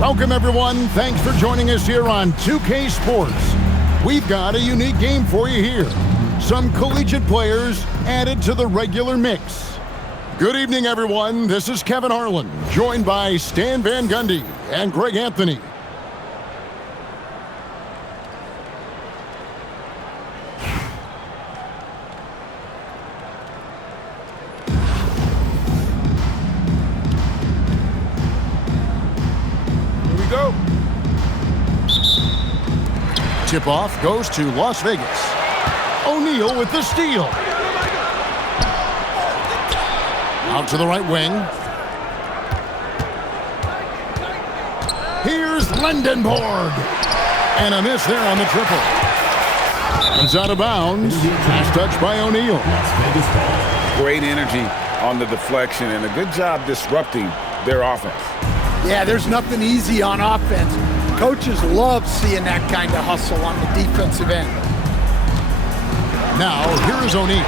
Welcome, everyone. Thanks for joining us here on 2K Sports. We've got a unique game for you here. Some collegiate players added to the regular mix. Good evening, everyone. This is Kevin Harlan, joined by Stan Van Gundy and Greg Anthony. Go. Tip-off goes to Las Vegas. O'Neal with the steal. Out to the right wing. Here's Lindenborg. And a miss there on the triple. It's out of bounds. Pass touch by O'Neal. Great energy on the deflection and a good job disrupting their offense. Yeah, there's nothing easy on offense. Coaches love seeing that kind of hustle on the defensive end. Now, here is O'Neal.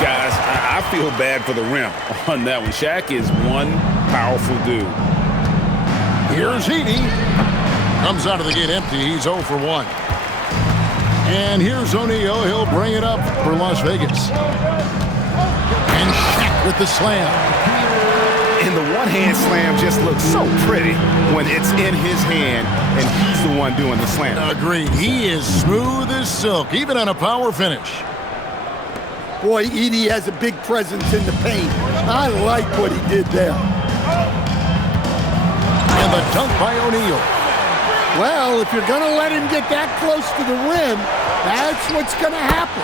Guys, I feel bad for the rim on that one. Shaq is one powerful dude. Here's Heaney. Comes out of the gate empty. He's 0 for 1. And here's O'Neal. He'll bring it up for Las Vegas. And Shaq with the slam. And the one-hand slam just looks so pretty when it's in his hand and he's the one doing the slam. Agreed. He is smooth as silk, even on a power finish. Boy, Edie has a big presence in the paint. I like what he did there. And the dunk by O'Neal. Well, if you're going to let him get that close to the rim, that's what's going to happen.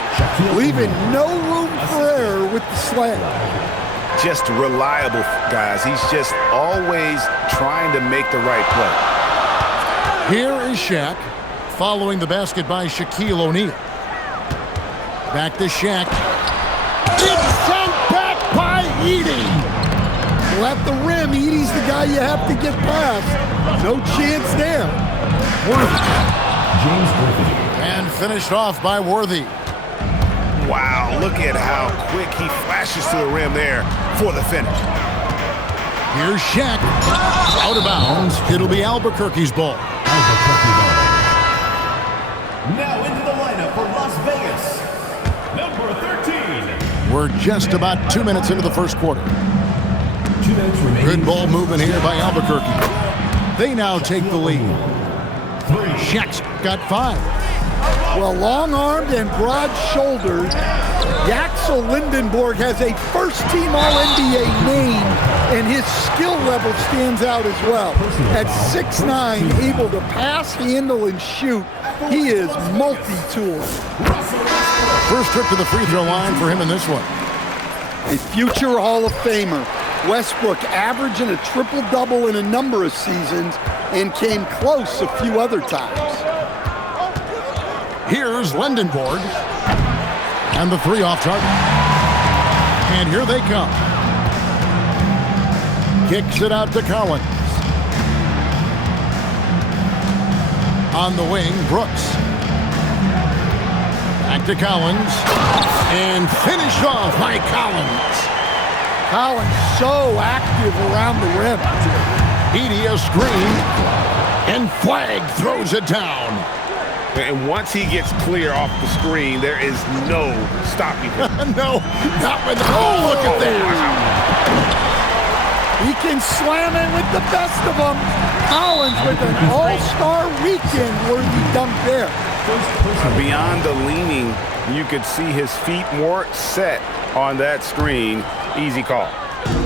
Leaving no room for error with the slam. Just reliable, guys. He's just always trying to make the right play. Here is Shaq, following the basket by Shaquille O'Neal. Back to Shaq. It's sent back by Edie. Well, at the rim, Edie's the guy you have to get past. No chance there. Worthy. And finished off by Worthy. Wow, look at how quick he flashes to the rim there for the finish. Here's Shaq. Out of bounds. It'll be Albuquerque's ball. Now into the lineup for Las Vegas, number 13. We're just about 2 minutes into the first quarter. 2 minutes remaining. Good ball movement here by Albuquerque. They now take the lead. Shaq's got 5. Well, long-armed and broad-shouldered, Yaxel Lindenborg has a first-team All-NBA name, and his skill level stands out as well. At 6'9", able to pass, handle, and shoot, he is multi-tool. First trip to the free throw line for him in this one. A future Hall of Famer. Westbrook averaging a triple-double in a number of seasons and came close a few other times. Here's Lindenborg. And the 3 off target. And here they come. Kicks it out to Collins. On the wing, Brooks. Back to Collins. And finished off by Collins. Collins so active around the rim. Edie a screen. And Flag throws it down. And once he gets clear off the screen, there is no stopping him. No, not with the... Oh, look at that. He can slam it with the best of them. Collins with an all-star weekend-worthy dunk there. Beyond the leaning, you could see his feet more set on that screen. Easy call.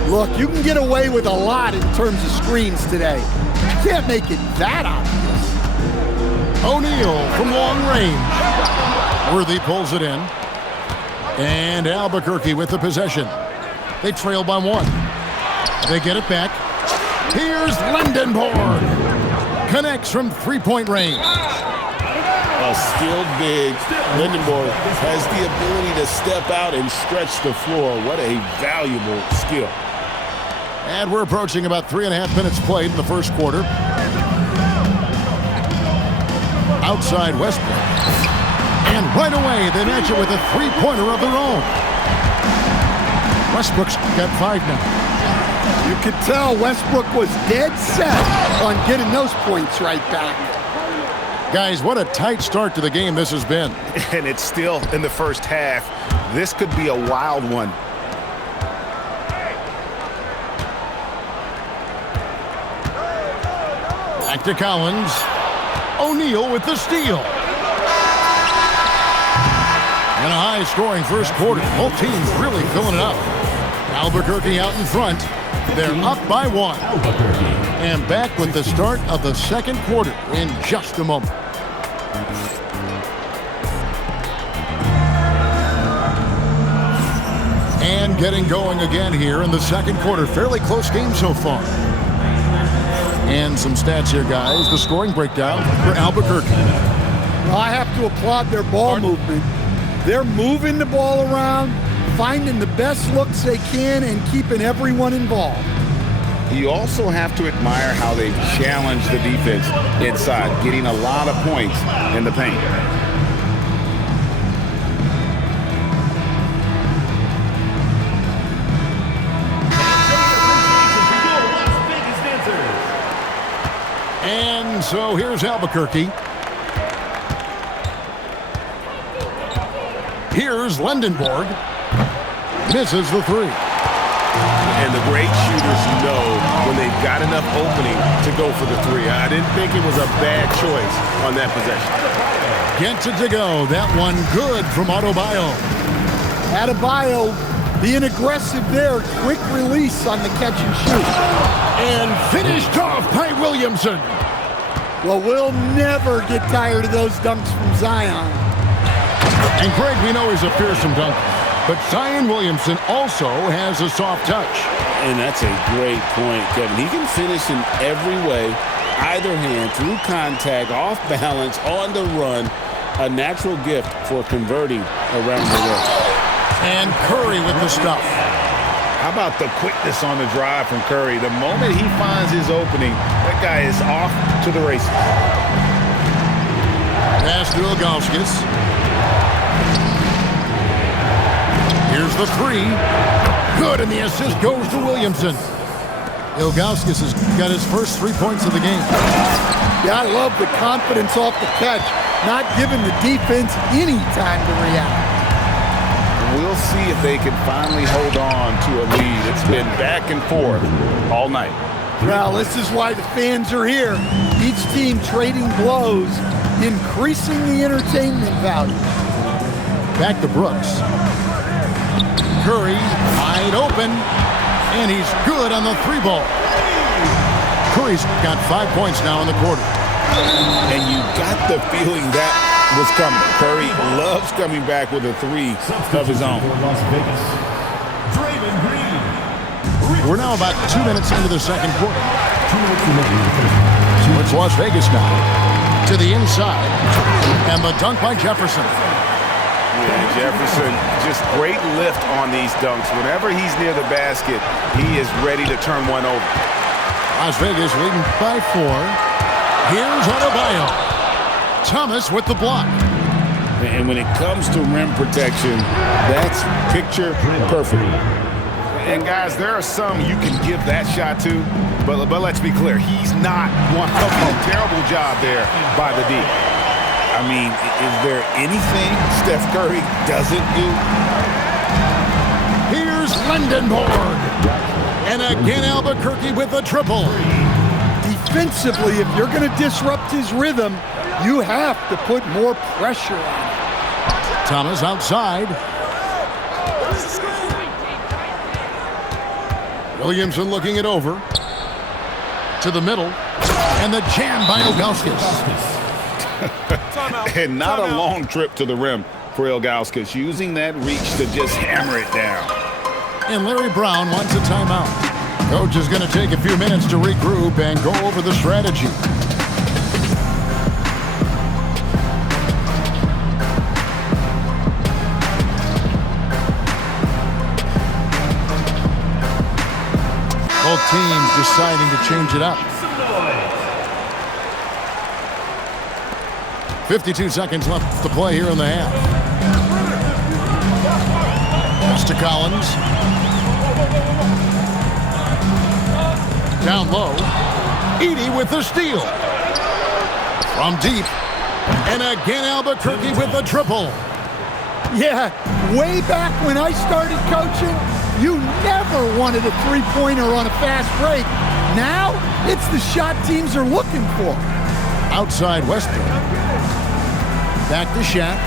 Look, you can get away with a lot in terms of screens today. You can't make it that obvious. O'Neal from long range. Worthy pulls it in. And Albuquerque with the possession. They trail by 1. They get it back. Here's Lindenborg. Connects from 3-point range. A skilled big. Lindenborg has the ability to step out and stretch the floor. What a valuable skill. And we're approaching about 3.5 minutes played in the first quarter. Outside Westbrook. And right away, they match it with a 3-pointer of their own. Westbrook's got 5 now. You could tell Westbrook was dead set on getting those points right back. Guys, what a tight start to the game this has been. And it's still in the first half. This could be a wild one. Back to Collins. O'Neal with the steal. And a high-scoring first quarter. Both teams really filling it up. Albuquerque out in front. They're up by 1. And back with the start of the second quarter in just a moment. And getting going again here in the second quarter. Fairly close game so far. And some stats here, guys. The scoring breakdown for Albuquerque. Well, I have to applaud their ball movement. They're moving the ball around, finding the best looks they can, and keeping everyone involved. You also have to admire how they've challenged the defense inside, getting a lot of points in the paint. And so here's Albuquerque. Here's Lindenborg. Misses the 3. And the great shooters know when they've got enough opening to go for the 3. I didn't think it was a bad choice on that possession. Gets it to go. That one good from Adebayo. Adebayo being aggressive there. Quick release on the catch and shoot. And finished off by Williamson. Well, we'll never get tired of those dunks from Zion. And Greg, we know he's a fearsome dunker, but Zion Williamson also has a soft touch. And that's a great point, Kevin. He can finish in every way, either hand, through contact, off balance, on the run. A natural gift for converting around the rim. And Curry with the stuff. How about the quickness on the drive from Curry? The moment he finds his opening, that guy is off to the races. Pass to Ilgauskas. Here's the 3. Good, and the assist goes to Williamson. Ilgauskas has got his first 3 points of the game. Yeah, I love the confidence off the catch, not giving the defense any time to react. We'll see if they can finally hold on to a lead. It's been back and forth all night. Well, this is why the fans are here. Each team trading blows, increasing the entertainment value. Back to Brooks. Curry wide open, and he's good on the 3 ball. Curry's got 5 points now in the quarter. And you got the feeling that was coming. Curry loves coming back with a 3 of his own. We're now about 2 minutes into the second quarter. It's Las Vegas now. To the inside. And the dunk by Jefferson. Yeah, Jefferson, just great lift on these dunks. Whenever he's near the basket, he is ready to turn one over. Las Vegas leading by 4. Here's Adebayo. Thomas with the block. And when it comes to rim protection, that's picture perfect. And guys, there are some you can give that shot to, but let's be clear, he's not one of them. Terrible job there by the D. I mean, is there anything Steph Curry doesn't do? Here's Lindenborg. And again, Albuquerque with a triple. Defensively, if you're going to disrupt his rhythm, you have to put more pressure on him. Thomas outside. Williamson looking it over. To the middle. And the jam by Ilgauskas. And not a long trip to the rim for Ilgauskas, using that reach to just hammer it down. And Larry Brown wants a timeout. Coach is going to take a few minutes to regroup and go over the strategy. Both teams deciding to change it up. 52 seconds left to play here in the half. Pass to Collins. Down low. Edey with the steal. From deep. And again, Albuquerque with the triple. Yeah, way back when I started coaching, you never wanted a three-pointer on a fast break. Now, it's the shot teams are looking for. Outside Westbrook. Back to Shaq.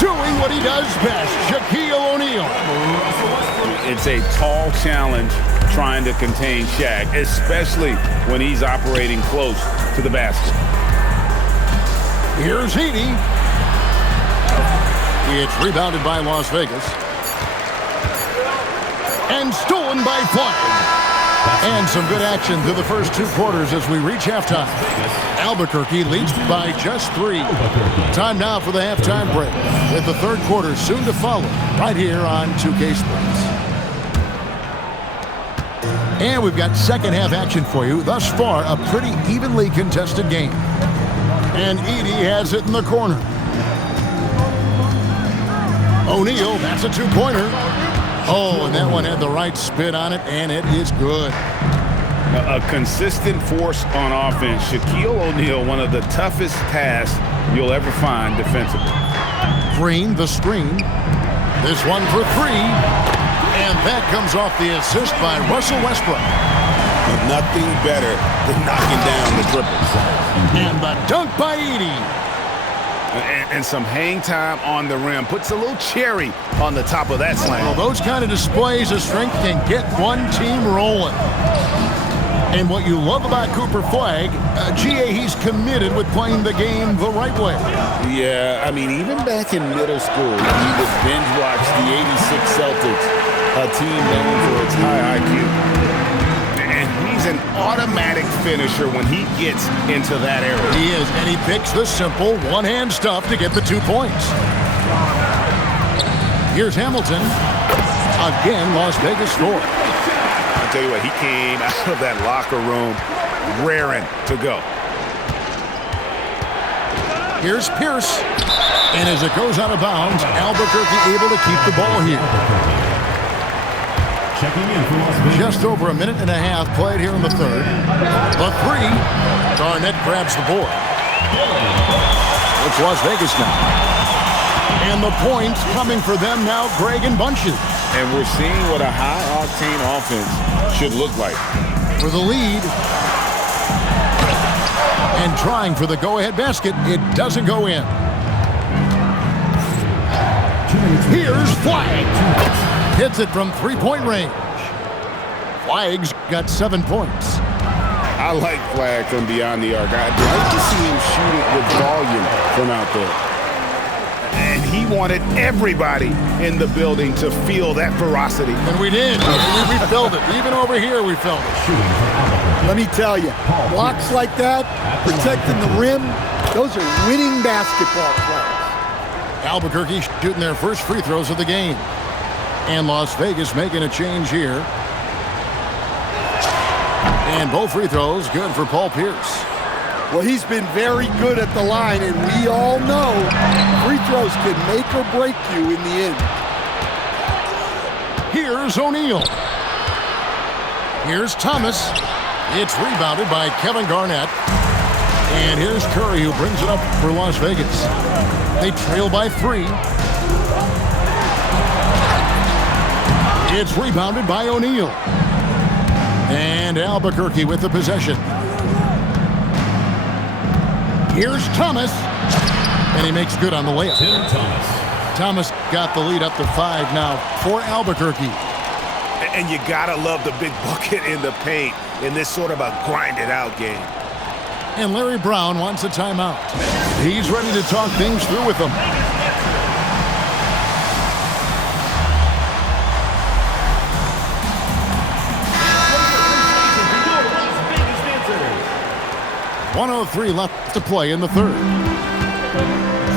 Doing what he does best, Shaquille O'Neal. It's a tall challenge trying to contain Shaq, especially when he's operating close to the basket. Here's Edey. It's rebounded by Las Vegas. And stolen by Flag. And some good action through the first 2 quarters as we reach halftime. Albuquerque leads by just 3. Time now for the halftime break, with the third quarter soon to follow, right here on 2K Sports. And we've got second half action for you. Thus far, a pretty evenly contested game. And Edey has it in the corner. O'Neal, that's a 2-pointer. Oh, and that one had the right spin on it, and it is good. A consistent force on offense. Shaquille O'Neal, one of the toughest tasks you'll ever find defensively. Green, the screen. This one for 3. And that comes off the assist by Russell Westbrook. Nothing better than knocking down the triples. And the dunk by Edey. And some hang time on the rim. Puts a little cherry on the top of that slam. Well, those kind of displays of strength can get one team rolling. And what you love about Cooper Flag, GA, he's committed with playing the game the right way. Yeah, I mean, even back in middle school, he would binge watch the '86 Celtics, a team known for its high IQ. And he's an automatic finisher when he gets into that area. He is, and he picks the simple one-hand stuff to get the 2 points. Here's Hamilton. Again, Las Vegas score. I'll tell you what, he came out of that locker room raring to go. Here's Pierce. And as it goes out of bounds, Albuquerque able to keep the ball here. Checking in for Las Vegas. Just over a minute and a half played here in the third. The 3. Garnett grabs the board. It's Las Vegas now. And the points coming for them now, Greg and Bunches. And we're seeing what a high-octane offense should look like. For the lead. And trying for the go-ahead basket. It doesn't go in. Here's Flag. Hits it from 3-point range. Flag's got 7 points. I like Flag from beyond the arc. I'd like to see him shoot it with volume from out there. And he wanted everybody in the building to feel that ferocity. And we did. We felt it. Even over here, we felt it. Let me tell you, blocks like that, protecting the rim, those are winning basketball plays. Albuquerque shooting their first free throws of the game. And Las Vegas making a change here. And both free throws good for Paul Pierce. Well, he's been very good at the line, and we all know free throws can make or break you in the end. Here's O'Neal. Here's Thomas. It's rebounded by Kevin Garnett. And here's Curry, who brings it up for Las Vegas. They trail by 3. It's rebounded by O'Neal. And Albuquerque with the possession. Here's Thomas. And he makes good on the layup. Thomas got the lead up to 5 now for Albuquerque. And you gotta love the big bucket in the paint in this sort of a grinded-out game. And Larry Brown wants a timeout. He's ready to talk things through with them. .103 left to play in the third.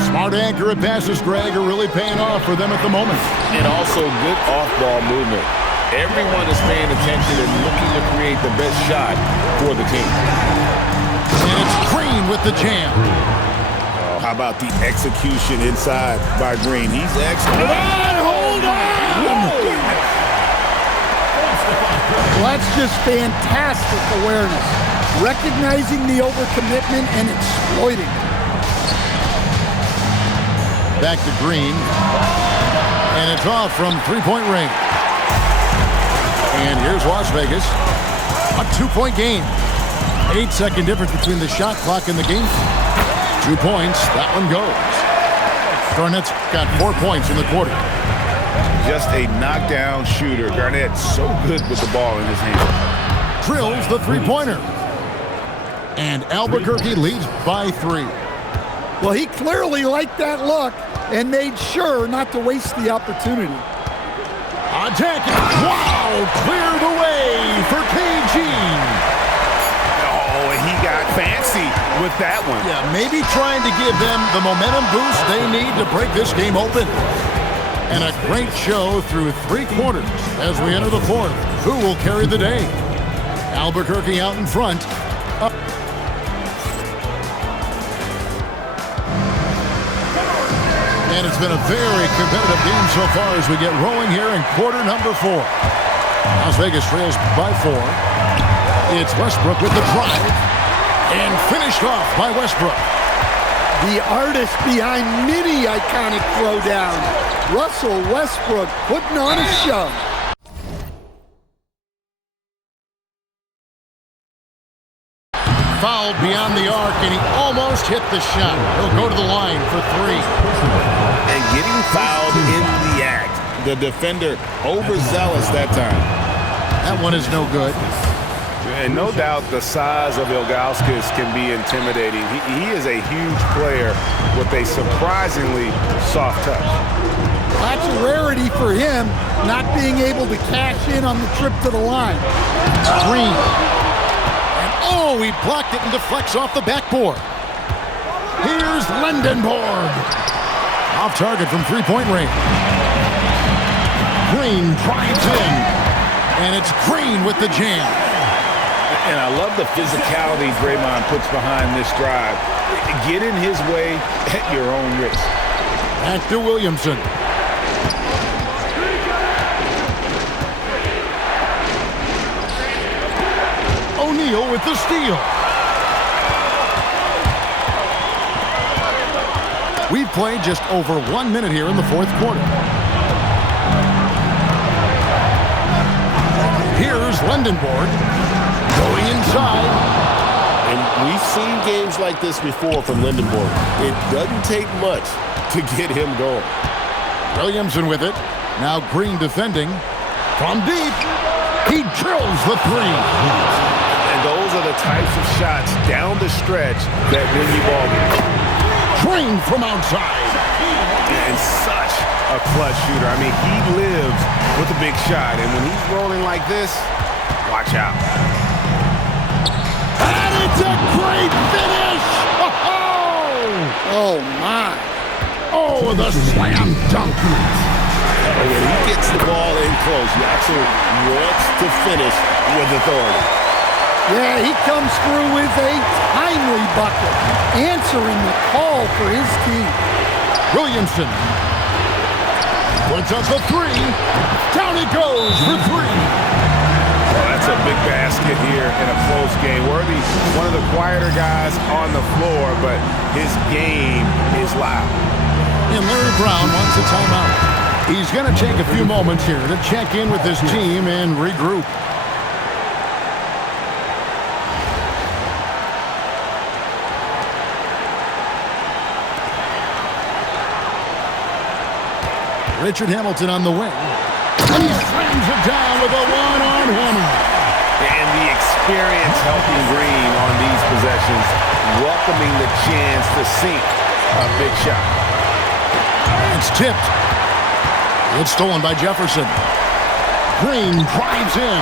Smart, accurate passes, Greg, are really paying off for them at the moment. And also good off-ball movement. Everyone is paying attention and looking to create the best shot for the team. And it's Green with the jam. How about the execution inside by Green? He's excellent. Hold on! Let's just fantastic awareness, recognizing the overcommitment and exploiting it. Back to Green. And it's off from three-point range. And here's Las Vegas. A 2-point game. 8-second difference between the shot clock and the game. 2 points. That one goes. Garnett's got 4 points in the quarter. Just a knockdown shooter. Garnett so good with the ball in his hand. Drills the three-pointer. And Albuquerque leads by 3. Well, he clearly liked that look and made sure not to waste the opportunity. Attacking. Wow! Cleared away for KG. Oh, and he got fancy with that one. Yeah, maybe trying to give them the momentum boost they need to break this game open. And a great show through 3 quarters as we enter the 4th. Who will carry the day? Albuquerque out in front. And it's been a very competitive game so far as we get rolling here in quarter number 4. Las Vegas trails by 4. It's Westbrook with the drive. And finished off by Westbrook. The artist behind many iconic throwdowns, Russell Westbrook, putting on a show. Fouled beyond the arc, and he almost hit the shot. He'll go to the line for 3. And getting fouled in the act. The defender overzealous that time. That one is no good. And no doubt the size of Ilgauskas can be intimidating. He is a huge player with a surprisingly soft touch. That's a rarity for him, not being able to cash in on the trip to the line. Green. And oh, he blocked it and deflects off the backboard. Here's Lindenborg. Off target from three-point range. Green drives in. And it's Green with the jam. And I love the physicality Draymond puts behind this drive. Get in his way at your own risk. Back to Williamson. O'Neal with the steal. We've played just over 1 minute here in the 4th quarter. Here's Lindenborg. Going inside. And we've seen games like this before from Lindenborg. It doesn't take much to get him going. Williamson with it. Now Green defending. From deep. He drills the 3. And those are the types of shots down the stretch that win you ball games. Green from outside. And such a clutch shooter. I mean, he lives with a big shot. And when he's rolling like this, watch out. And it's a great finish! Oh, my. Oh, the slam dunk. When he gets the ball in close, Yaxel wants to finish with authority. Yeah, he comes through with a timely bucket, answering the call for his team. Williamson puts up the 3. Down it goes for 3. Well, that's a big basket here in a close game. Worthy, one of the quieter guys on the floor, but his game is loud. And Larry Brown wants a timeout. He's going to take a few moments here to check in with his team and regroup. Richard Hamilton on the wing. And he slams it down with a one-arm hammer. And the experience helping Green on these possessions, welcoming the chance to sink a big shot. It's tipped. It's stolen by Jefferson. Green drives in.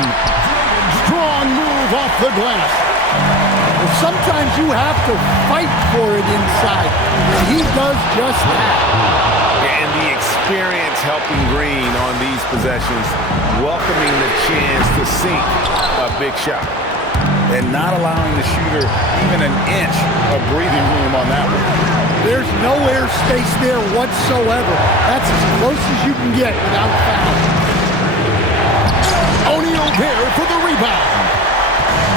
Strong move off the glass. Well, sometimes you have to fight for it inside, and he does just that. And the experience helping Green on these possessions, welcoming the chance to sink a big shot. And not allowing the shooter even an inch of breathing room on that one. There's no air space there whatsoever. That's as close as you can get without foul. O'Neal there for the rebound.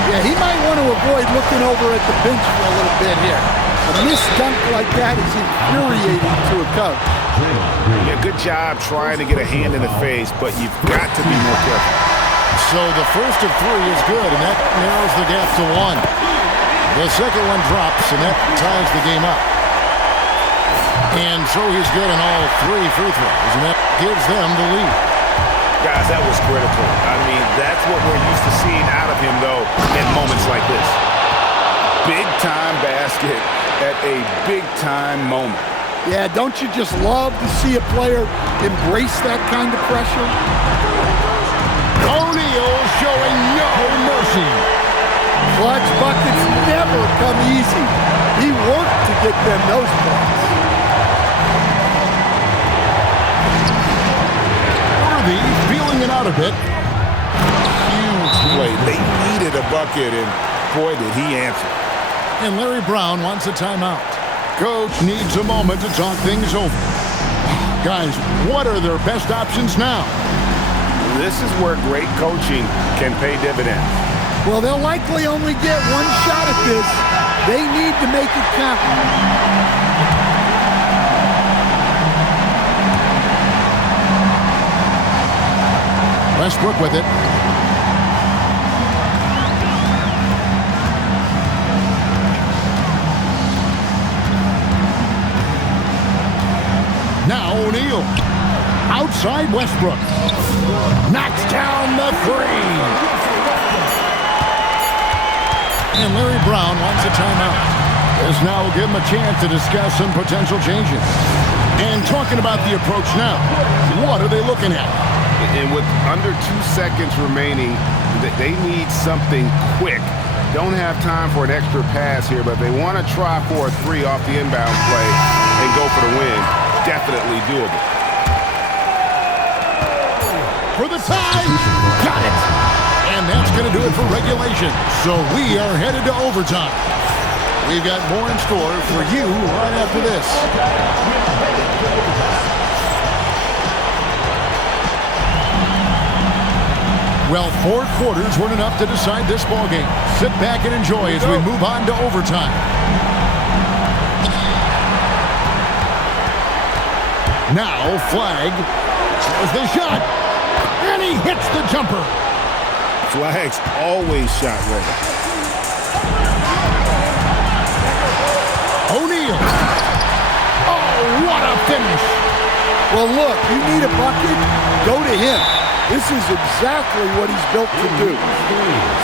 Yeah, he might want to avoid looking over at the bench for a little bit here. A missed dunk like that is infuriating to a coach. Yeah, good job trying to get a hand in the face, but you've got to be more careful. So the first of three is good, and that narrows the gap to one. The second one drops, and that ties the game up. And so he's good on all three free throws, and that gives them the lead. Guys, that was critical. I mean, that's what we're used to seeing out of him, though, in moments like this. Big-time basket at a big-time moment. Yeah, don't you just love to see a player embrace that kind of pressure? O'Neal showing no mercy. Clutch buckets never come easy. He worked to get them those points. Worthy feeling it out a bit. Huge play. They needed a bucket, and boy, did he answer. And Larry Brown wants a timeout. Coach needs a moment to talk things over. Guys, what are their best options now? This is where great coaching can pay dividends. Well, they'll likely only get one shot at this. They need to make it count. Westbrook with it. Now O'Neal. Outside Westbrook. Knocks down the three. And Larry Brown wants a timeout. This now will give him a chance to discuss some potential changes. And talking about the approach now, what are they looking at? And with under 2 seconds remaining, they need something quick. Don't have time for an extra pass here, but they want to try for a three off the inbound play and go for the win. Definitely doable. For the tie, got it. And that's going to do it for regulation. So we are headed to overtime. We've got more in store for you right after this. Well, 4 quarters weren't enough to decide this ballgame. Sit back and enjoy as we move on to overtime. Now, Flag throws the shot, and he hits the jumper. Flag's always shot ready. O'Neal. Oh, what a finish. Well, look, you need a bucket, go to him. This is exactly what he's built to do.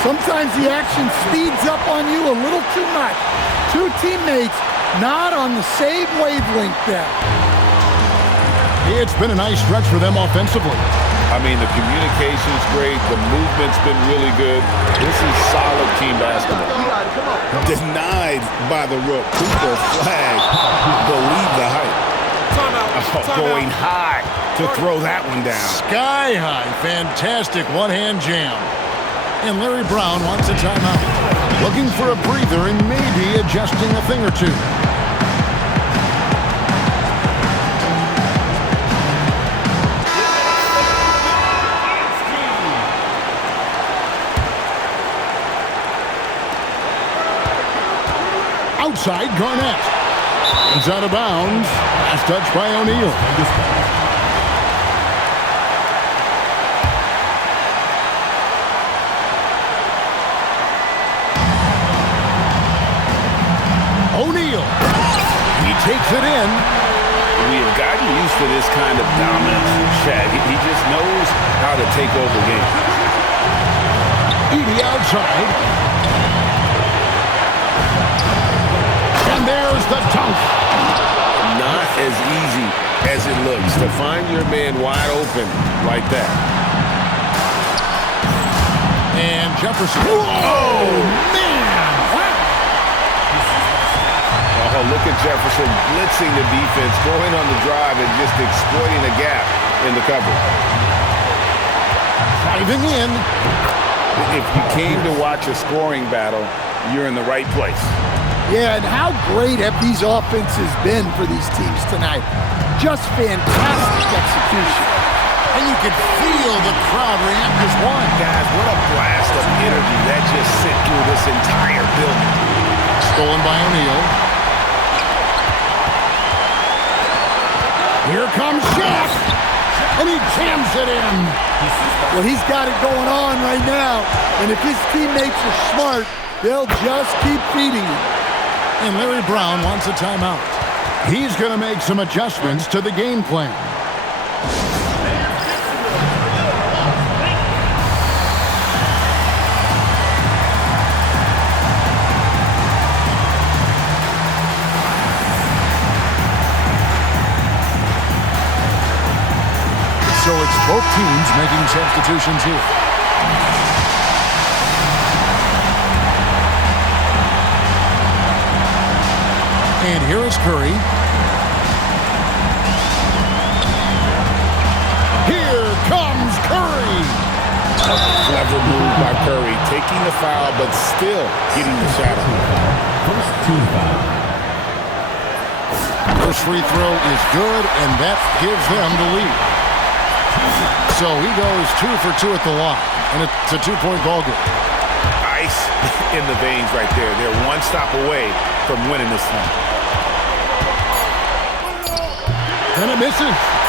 Sometimes the action speeds up on you a little too much. Two teammates not on the same wavelength there. It's been a nice stretch for them offensively. I mean, the communication's great. The movement's been really good. This is solid team basketball. Denied by the rook. Cooper Flag. Believe the height. Going high to throw that one down. Sky high. Fantastic one-hand jam. And Larry Brown wants a timeout. Looking for a breather and maybe adjusting a thing or two. Outside, Garnett. It's out of bounds. Last touch by O'Neal. O'Neal. He takes it in. We have gotten used to this kind of dominance from Shaq. He just knows how to take over games. Edie outside. And there's the dunk. Not as easy as it looks to find your man wide open like that. And Jefferson. Whoa, man. Oh, look at Jefferson blitzing the defense, going on the drive and just exploiting a gap in the coverage. Driving in. If you came to watch a scoring battle, you're in the right place. Yeah, and how great have these offenses been for these teams tonight? Just fantastic execution. And you can feel the crowd react as one. Guys, what a blast of energy that just sent through this entire building. Stolen by O'Neal. Here comes Shaq. And he jams it in. Well, he's got it going on right now. And if his teammates are smart, they'll just keep feeding him. And Larry Brown wants a timeout. He's going to make some adjustments to the game plan. So it's both teams making substitutions here. And here is Curry. Here comes Curry. Clever move by Curry, taking the foul, but still getting the shot on. First team foul. First free throw is good, and that gives them the lead. So he goes 2 for 2 at the line, and it's a 2-point ball game. Ice in the veins right there. They're one stop away from winning this one. And it misses.